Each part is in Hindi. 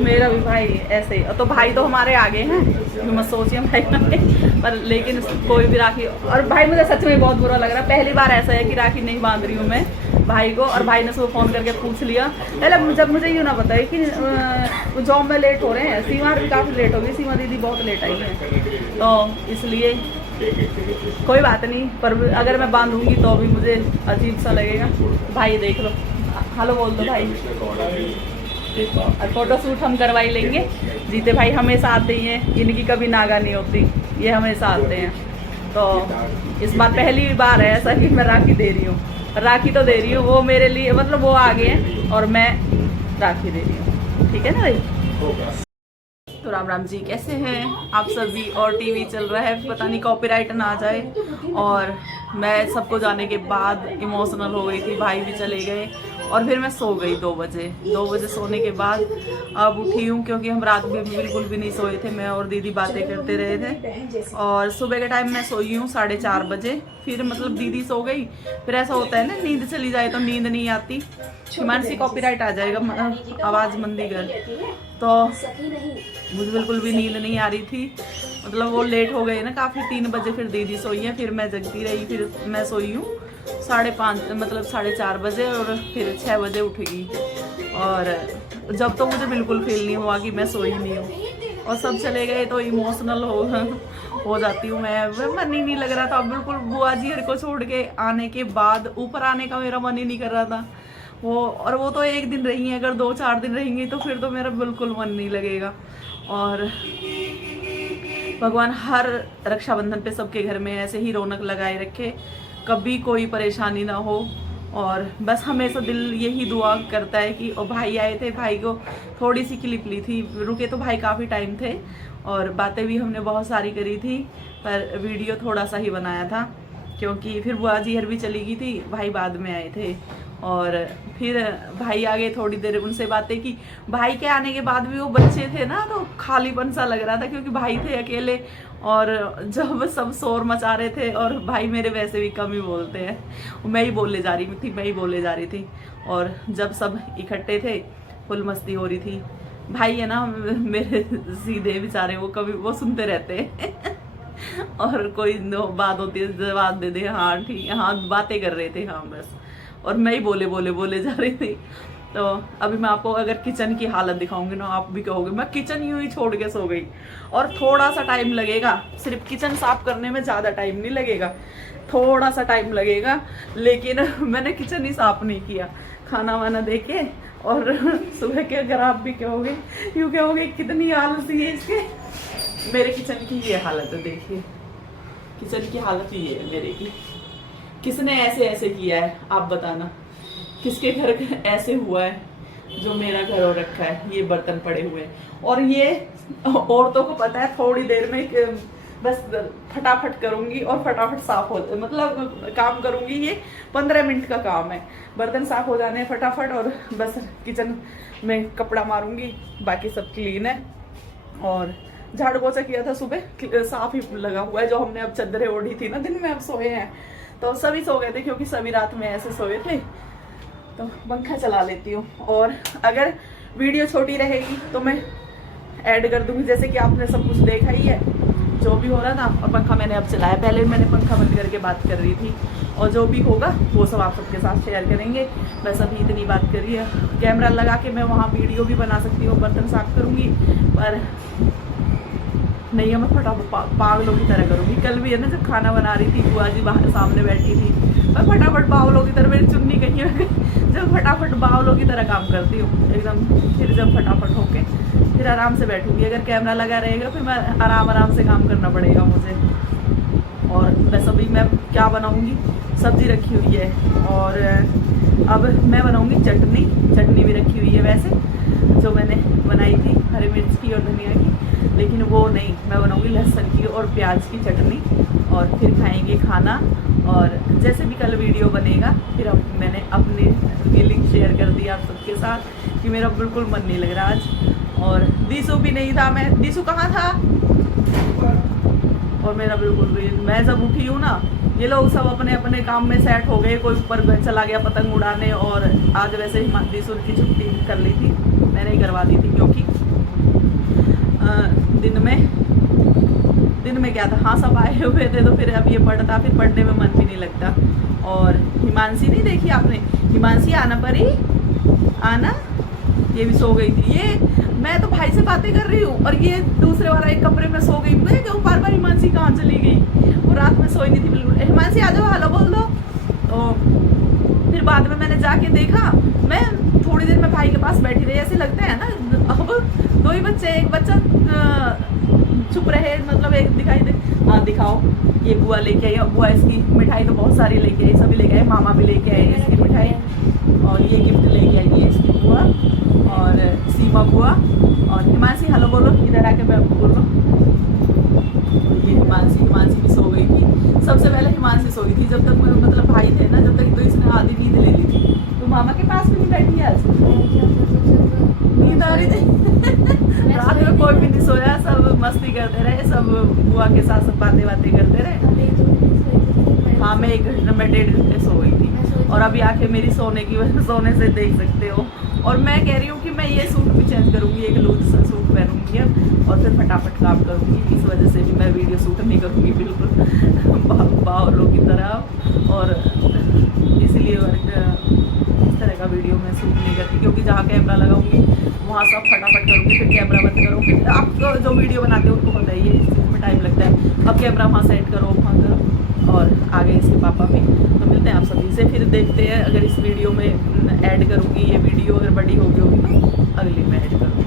मेरा भी भाई ऐसे ही। तो भाई तो हमारे आगे हैं, मत सोचिए भाई पर लेकिन कोई भी राखी, और भाई मुझे सच में बहुत बुरा लग रहा है। पहली बार ऐसा है कि राखी नहीं बांध रही हूँ मैं भाई को, और भाई ने सुबह फ़ोन करके पूछ लिया। पहले जब मुझे यूँ ना बताए कि जॉब में लेट हो रहे हैं, सीमा भी काफ़ी लेट हो गई, सीमा दीदी बहुत लेट आई है, तो इसलिए कोई बात नहीं। पर अगर मैं बांधूंगी तो भी मुझे अजीब सा लगेगा। भाई देख लो, हेलो बोल दो भाई। और फोटो शूट हम करवाई लेंगे। जीते भाई हमेशा आते ही हैं, इनकी कभी नागा नहीं होती, ये हमेशा आते हैं। तो इस बार पहली बार है ऐसा कि मैं राखी दे रही हूँ, राखी तो दे रही हूँ, वो मेरे लिए मतलब वो आगे हैं और मैं राखी दे रही हूँ, ठीक है ना भाई। तो राम राम जी, कैसे हैं आप सभी। और टीवी चल रहा है, पता नहीं कॉपीराइट ना आ जाए। और मैं सबको जाने के बाद इमोशनल हो गई थी, भाई भी चले गए और फिर मैं सो गई 2 बजे। 2 बजे सोने के बाद अब उठी हूँ, क्योंकि हम रात में बिल्कुल भी नहीं सोए थे, मैं और दीदी बातें करते रहे थे। और सुबह के टाइम मैं सोई हूँ 4:30 बजे, फिर मतलब दीदी सो गई। फिर ऐसा होता है ना, नींद चली जाए तो नींद नहीं आती, हिमांशी कॉपीराइट आ जाएगा, आवाज़ मंदी कर। तो मुझे बिल्कुल भी नींद नहीं आ रही थी, मतलब वो लेट हो गए ना काफ़ी। 3 बजे फिर दीदी सोई है, फिर मैं जगती रही, फिर मैं सोई हूँ 5:30 मतलब 4:30 बजे, और फिर 6 बजे उठेगी। और जब तो मुझे बिल्कुल फील नहीं हुआ कि मैं सोई नहीं हूँ, और सब चले गए तो इमोशनल हो जाती हूँ मैं। मन ही नहीं लग रहा था बिल्कुल, बुआ जी हर को छोड़ के आने के बाद ऊपर आने का मेरा मन ही नहीं कर रहा था वो। और वो तो 1 दिन रही हैं, अगर 2-4 दिन रहेंगी तो फिर तो मेरा बिल्कुल मन नहीं लगेगा। और भगवान हर रक्षाबंधन पे सबके घर में ऐसे ही रौनक लगाए रखे, कभी कोई परेशानी ना हो। और बस हमेशा दिल यही दुआ करता है कि, और भाई आए थे, भाई को थोड़ी सी क्लिप ली थी, रुके तो भाई काफ़ी टाइम थे, और बातें भी हमने बहुत सारी करी थी, पर वीडियो थोड़ा सा ही बनाया था, क्योंकि फिर बुआ जी हर भी चली गई थी, भाई बाद में आए थे। और फिर भाई आ गए, थोड़ी देर उनसे बातें की। भाई के आने के बाद भी वो बच्चे थे ना, तो खालीपन सा लग रहा था, क्योंकि भाई थे अकेले, और जब सब शोर मचा रहे थे, और भाई मेरे वैसे भी कम ही बोलते हैं, मैं ही बोले जा रही थी, मैं ही बोले जा रही थी। और जब सब इकट्ठे थे, फुल मस्ती हो रही थी। भाई है ना मेरे सीधे बेचारे, वो कभी वो सुनते रहते हैं और कोई बात होती है जवाब दे दे, हाँ ठीक है, हाँ बातें कर रहे थे, हाँ बस। और मैं ही बोले जा रही थी। तो अभी मैं आपको अगर किचन की हालत दिखाऊंगी ना, आप भी कहोगे मैं किचन यूं ही छोड़ के सो गई। और थोड़ा सा टाइम लगेगा, सिर्फ किचन साफ करने में ज़्यादा टाइम नहीं लगेगा, थोड़ा सा टाइम लगेगा, लेकिन मैंने किचन ही साफ नहीं किया, खाना वाना दे के। और सुबह के अगर आप भी कहोगे, यूँ कहोगे कितनी आलसी है इसके। मेरे किचन की ये हालत है, देखिए किचन की हालत ये है मेरे की। किसने ऐसे ऐसे किया है आप बताना, किसके घर ऐसे हुआ है जो मेरा घर हो रखा है, ये बर्तन पड़े हुए हैं। और ये औरतों को पता है, थोड़ी देर में बस फटाफट करूंगी और फटाफट साफ हो, मतलब काम करूंगी, ये 15 मिनट का काम है, बर्तन साफ हो जाने फटाफट, और बस किचन में कपड़ा मारूंगी, बाकी सब क्लीन है। और झाड़ू पोछा किया था सुबह, साफ ही लगा हुआ है। जो हमने अब चादरें ओढ़ी थी ना दिन में, अब सोए हैं, तो सभी सो गए थे, क्योंकि सभी रात में ऐसे सोए थे। तो पंखा चला लेती हूँ, और अगर वीडियो छोटी रहेगी तो मैं ऐड कर दूंगी, जैसे कि आपने सब कुछ देखा ही है जो भी हो रहा था। और पंखा मैंने अब चलाया, पहले मैंने पंखा बंद करके बात कर रही थी, और जो भी होगा वो सब आप सबके साथ शेयर करेंगे। बस अभी इतनी बात करी है, कैमरा लगा के मैं वहाँ वीडियो भी बना सकती हूँ, बर्तन साफ करूँगी, पर नहीं मैं फटाफट पागलों की तरह करूँगी। कल भी है ना, जब खाना बना रही थी, बुआ जी बाहर सामने बैठी थी, मैं फटाफट बावलों की तरह, मेरी चुन्नी कहीं जब फटाफट बावलों की तरह काम करती हूँ एकदम। फिर जब फटाफट होके फिर आराम से बैठूंगी, अगर कैमरा लगा रहेगा फिर मैं आराम से काम करना पड़ेगा मुझे। और बस अभी मैं क्या बनाऊँगी, सब्जी रखी हुई है, और अब मैं बनाऊँगी चटनी भी रखी हुई है वैसे, जो मैंने बनाई थी हरी मिर्च की और धनिया की, लेकिन वो नहीं, मैं बनाऊंगी लहसुन की और प्याज की चटनी, और फिर खाएंगे खाना। और जैसे भी कल वीडियो बनेगा, फिर मैंने अपनी फीलिंग शेयर कर दी आप सबके साथ कि मेरा बिल्कुल मन नहीं लग रहा आज। और दीसू भी नहीं था, मैं दीसू कहाँ था, और मेरा बिल्कुल भी, मैं जब उठी हूँ ना, ये लोग सब अपने अपने काम में सेट हो गए, कोई ऊपर चला गया पतंग उड़ाने। और आज वैसे ही दीसू की छुट्टी कर ली थी, मैंने ही करवा दी थी, क्योंकि दिन में क्या था, हाँ सब आए हुए थे तो फिर अब ये पढ़ता, फिर पढ़ने में मन भी नहीं लगता। और हिमांशी नहीं देखी आपने, हिमांशी आना परी, आना, ये भी सो गई थी। ये मैं तो भाई से बातें कर रही हूँ और ये दूसरे वाला एक कमरे में सो गई। मैं क्यों बार बार हिमांशी कहाँ चली गई, वो रात में सोई नहीं थी बिल्कुल। हिमांशी आ जाओ, हेलो बोल दो। तो फिर बाद में मैंने जाके देखा, मैं थोड़ी देर में भाई के पास बैठी रही, ऐसे लगता है ना अब 2 ही बच्चे, एक बच्चा चुप रहे, मतलब एक दिखाई दे। हाँ दिखाओ, ये बुआ लेके आई, और बुआ इसकी मिठाई तो बहुत सारी लेके आई, सभी लेके आए, मामा भी लेके आए इसकी मिठाई, और ये गिफ्ट लेके आई है इसकी बुआ और सीमा बुआ। और हिमांशी हेलो बोलो, इधर आके मैं आपको बोल रहा हूँ। ये हिमांशी भी सो गई थी। सबसे पहले हिमांशी सोई थी, जब तक मतलब भाई थे ना, जब तक तो इसने आधी नींद ले ली थी। तो मामा के पास भी नहीं बैठी आज, नींद आ रही थी। रात में कोई भी नहीं सोया, सब मस्ती करते रहे, सब बुआ के साथ सब बातें करते रहे। हाँ मैं 1 घंटे में 1.5 घंटे सो गई थी, और अभी आंखें मेरी सोने की वजह, सोने से देख सकते हो। और मैं कह रही हूँ कि मैं ये सूट भी चेंज करूँगी, एक लूज सा सूट पहनूंगी अब, और फिर फटाफट काम करूँगी। इस वजह से भी मैं वीडियो शूट नहीं करूँगी बिल्कुल बावलों की तरह, और इसलिए इस तरह का वीडियो मैं शूट नहीं करती, क्योंकि जहाँ कैमरा लगाऊंगी वहाँ सब फटाफट करूँगी, फिर कैमरा बंद करो। फिर आप जो वीडियो बनाते हो उनको पता ही है, इस चीज़ में टाइम लगता है। अब कैमरा वहाँ सेट करो, वहाँ करो, और आगे इसके पापा भी। तो मिलते हैं आप सभी से, फिर देखते हैं अगर इस वीडियो में ऐड करूँगी, ये वीडियो अगर बड़ी होगी तो अगली में ऐड करूँगी।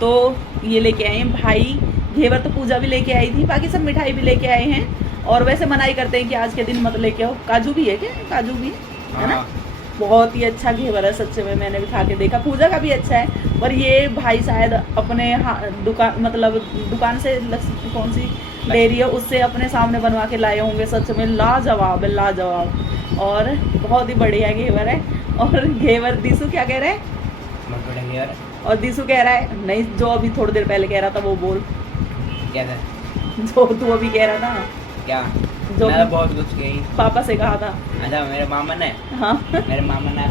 तो ये लेके आए हैं भाई घेवर, तो पूजा भी लेके आई थी, बाकी सब मिठाई भी लेके आए हैं। और वैसे मनाही करते हैं कि आज के दिन मत लेके आओ। काजू भी है क्या, काजू भी है ना, बहुत ही अच्छा घेवर है सच्चे में, मैंने भी खा के देखा। पूजा का भी अच्छा है, पर ये भाई शायद अपने दुकान, मतलब दुकान से कौन सी डेयरी है उससे अपने सामने बनवा के लाए होंगे। सच में लाजवाब है, लाजवाब, और बहुत ही बढ़िया घेवर है। और घेवर दिसू क्या कह रहे हैं, और दिसू कह रहा है नहीं, जो अभी थोड़ी देर पहले कह रहा था वो बोल, क्या था जो तू अभी कह रहा था क्या, जो मैं बहुत कुछ गई पापा से कहा था। अच्छा मेरे मामा ने, हाँ मेरे मामा ने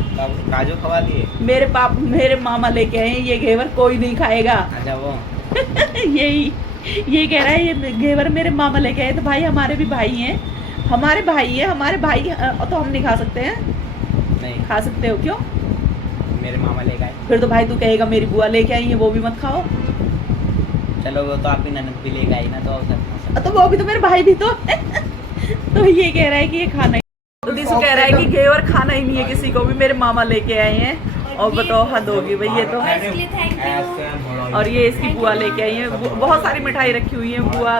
काजू खवा दिए। मेरे मामा लेके आए ये घेवर, कोई नहीं खाएगा। अच्छा वो ये कह रहा है ये घेवर मेरे मामा लेके आए। तो भाई हमारे भी भाई हैं, हमारे भाई तो हम नहीं खा सकते हैं? नहीं खा सकते हो, क्यों? मेरे मामा लेके आए। फिर तो भाई तू कहेगा मेरी बुआ लेके आई है, वो भी मत खाओ। चलो वो तो आपकी ननद भी लेके आई ना, तो वो भी तो मेरे भाई भी तो तो ये कह रहा है कि ये खाना ही, तो दिसू कह रहा है कि घेवर खाना ही नहीं है किसी को भी, मेरे मामा लेके आए हैं। और बताओ हद होगी भाई, ये तो। और ये इसकी बुआ लेके आई है, बहुत सारी मिठाई रखी हुई है। बुआ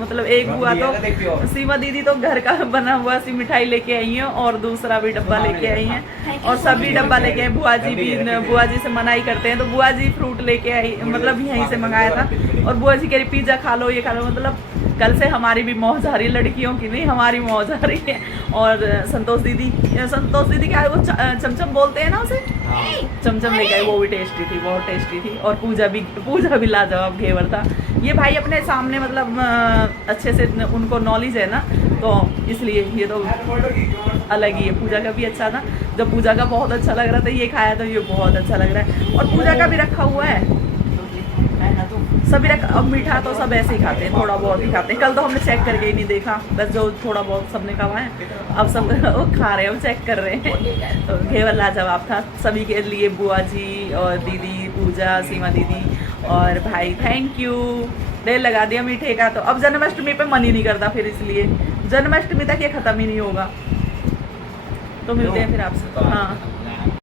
मतलब एक बुआ तो सीमा दीदी तो घर का बना हुआ सी मिठाई लेके आई है, और दूसरा भी डब्बा लेके आई है, और सभी डब्बा लेके आए। बुआ जी भी, बुआ जी से मनाही करते हैं तो बुआ जी फ्रूट लेके आई, मतलब यहीं से मंगाया था। और बुआ जी कह रही पिज्जा खा लो, ये खा लो, मतलब कल से हमारी भी मौज आ रही है, लड़कियों की नहीं हमारी मौज आ रही है। और संतोष दीदी क्या है वो चमचम बोलते हैं ना उसे, चमचम लेके आई, वो भी टेस्टी थी, बहुत टेस्टी थी। और पूजा भी लाजवाब घेवर था। ये भाई अपने सामने मतलब अच्छे से उनको नॉलेज है ना, तो इसलिए ये तो अलग ही है। पूजा का भी अच्छा था, जब पूजा का बहुत अच्छा लग रहा था ये खाया तो ये बहुत अच्छा लग रहा है। और पूजा का भी रखा हुआ है सभी रखा। अब मीठा तो सब ऐसे ही खाते हैं, थोड़ा बहुत ही खाते हैं। कल तो हमने चेक करके ही नहीं देखा, बस जो थोड़ा बहुत सबने खावा है अब सब वो खा रहे हैं, वो चेक कर रहे हैं। तो घेवर लाजवाब था सभी के लिए, बुआ जी और दीदी पूजा, सीमा दीदी और भाई। Thank you. ढेर लगा दिया मीठे का। तो अब जन्माष्टमी पे मन ही नहीं करता, फिर इसलिए जन्माष्टमी तक ये खत्म ही नहीं होगा। तो मिलते हैं फिर आपसे। हाँ